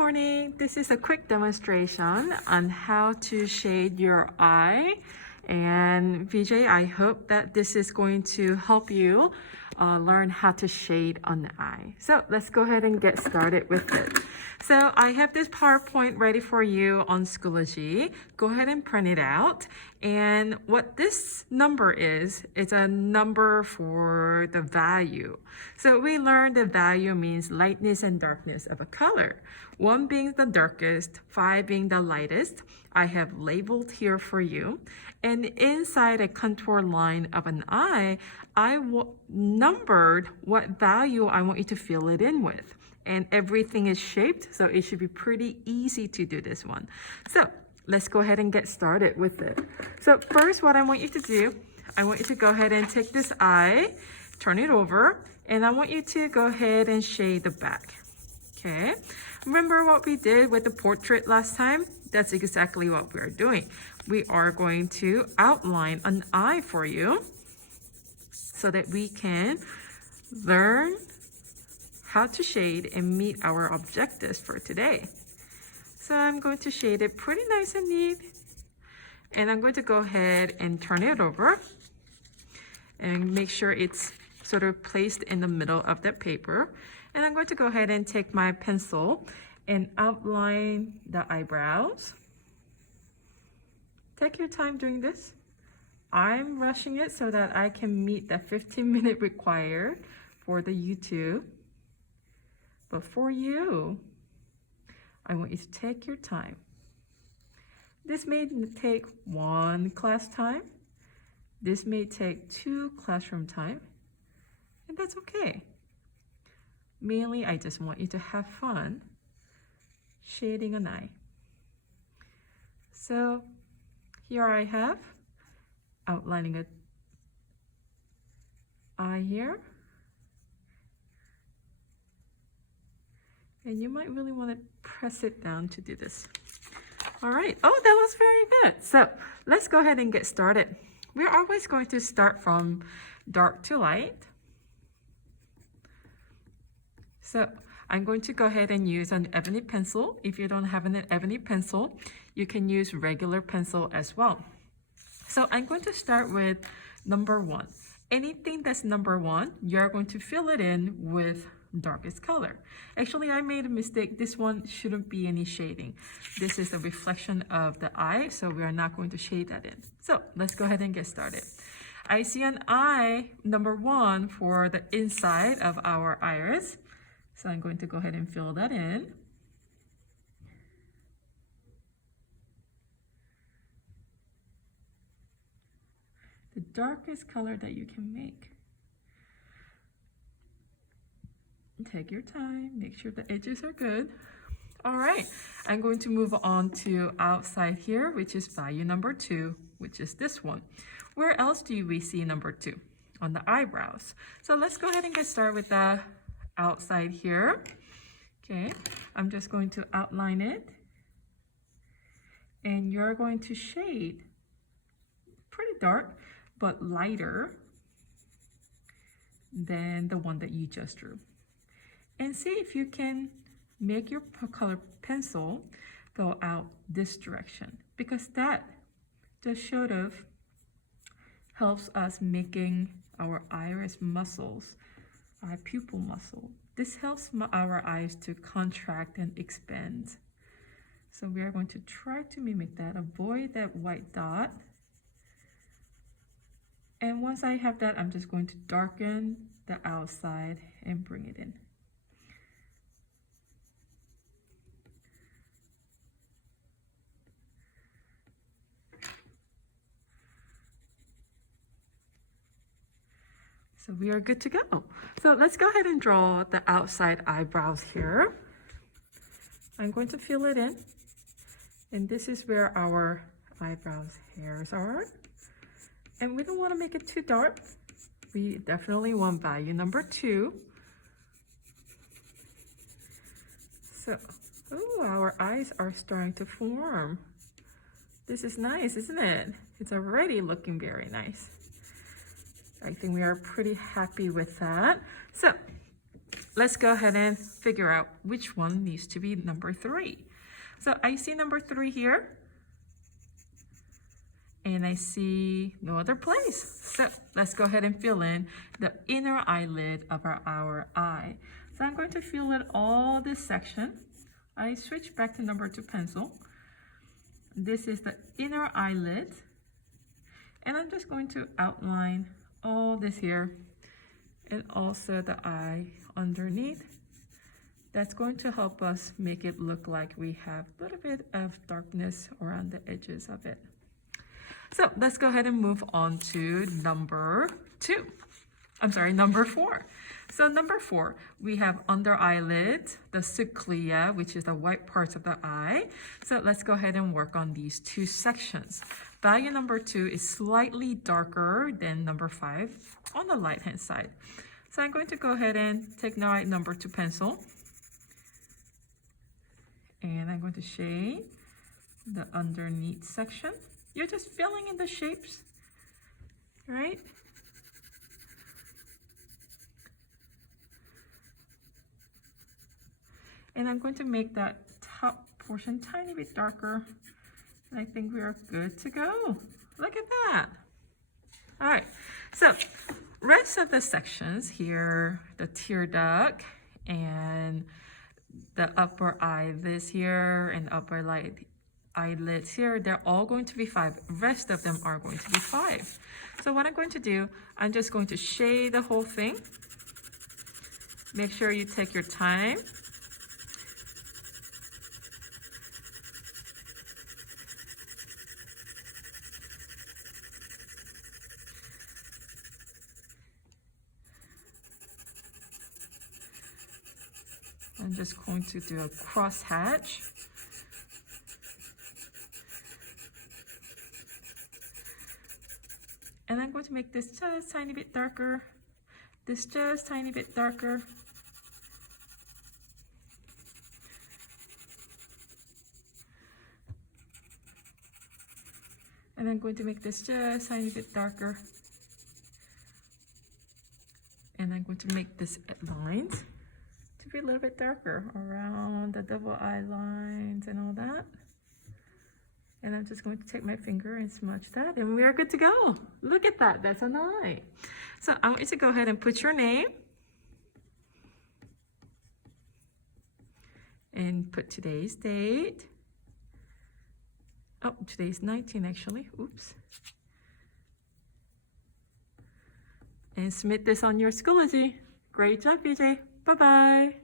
morning. This is a quick demonstration on how to shade your eye. And VJ, I hope that this is going to help you learn how to shade on the eye. So let's go ahead and get started with it. So I have this PowerPoint ready for you on Schoology. Go ahead and print it out. And what this number is, it's a number for the value. So we learned the value means lightness and darkness of a color. 1 being the darkest, 5 being the lightest. I have labeled here for you. And inside a contour line of an eye, I numbered what value I want you to fill it in with. And everything is shaped, so it should be pretty easy to do this one. So let's go ahead and get started with it. So first, what I want you to do, I want you to go ahead and take this eye, turn it over, and I want you to go ahead and shade the back. Okay, remember what we did with the portrait last time? That's exactly what we're doing. We are going to outline an eye for you so that we can learn how to shade and meet our objectives for today. So I'm going to shade it pretty nice and neat. And I'm going to go ahead and turn it over and make sure it's sort of placed in the middle of the paper. And I'm going to go ahead and take my pencil and outline the eyebrows. Take your time doing this. I'm rushing it so that I can meet the 15-minute required for the YouTube. But for you, I want you to take your time. This may take 1 class time. This may take 2 classroom time. And that's okay. Mainly, I just want you to have fun shading an eye. So here I have outlining an eye here. And you might really want to press it down to do this. All right. Oh, that was very good. So let's go ahead and get started. We're always going to start from dark to light. So I'm going to go ahead and use an ebony pencil. If you don't have an ebony pencil, you can use regular pencil as well. So I'm going to start with number 1. Anything that's number 1, you're going to fill it in with darkest color. Actually, I made a mistake. This one shouldn't be any shading. This is a reflection of the eye, so we are not going to shade that in. So let's go ahead and get started. I see an eye, number 1, for the inside of our iris. So I'm going to go ahead and fill that in. The darkest color that you can make. Take your time, make sure the edges are good. All right, I'm going to move on to outside here, which is value number 2, which is this one. Where else do we see number 2? On the eyebrows. So let's go ahead and get started with the outside here. Okay, I'm just going to outline it. And you're going to shade pretty dark, but lighter than the one that you just drew. And see if you can make your color pencil go out this direction, because that just sort of helps us making our iris muscles, our pupil muscle. This helps our eyes to contract and expand. So we are going to try to mimic that, avoid that white dot. And once I have that, I'm just going to darken the outside and bring it in. So we are good to go. So let's go ahead and draw the outside eyebrows here. I'm going to fill it in. And this is where our eyebrows hairs are. And we don't want to make it too dark. We definitely want value number 2. So, oh, our eyes are starting to form. This is nice, isn't it? It's already looking very nice. I think we are pretty happy with that. So let's go ahead and figure out which one needs to be number 3. So I see number 3 here, and I see no other place. So let's go ahead and fill in the inner eyelid of our eye. So I'm going to fill in all this section. I switch back to number 2 pencil. This is the inner eyelid, and I'm just going to outline all this here and also the eye underneath. That's going to help us make it look like we have a little bit of darkness around the edges of it. So let's go ahead and move on to number 4. So number 4, we have under eyelid, the subclea, which is the white parts of the eye. So let's go ahead and work on these 2 sections. Value number 2 is slightly darker than number 5 on the right hand side. So I'm going to go ahead and take my number 2 pencil, and I'm going to shade the underneath section. You're just filling in the shapes, right? And I'm going to make that top portion tiny bit darker. And I think we are good to go. Look at that. All right, so rest of the sections here, the tear duct and the upper eyelids here and upper eyelids here, they're all going to be 5. Rest of them are going to be 5. So what I'm going to do, I'm just going to shade the whole thing. Make sure you take your time. I'm just going to do a cross hatch. And I'm going to make this just tiny bit darker. This just tiny bit darker. And I'm going to make this just tiny bit darker. And I'm going to make this lines to be a little bit darker around the double eye lines and all that. And I'm just going to take my finger and smudge that, and we are good to go. Look at that, that's an eye. So I want you to go ahead and put your name and put today's date. Oh, today's 19 actually, oops. And submit this on your Schoology. Great job, BJ. Bye-bye.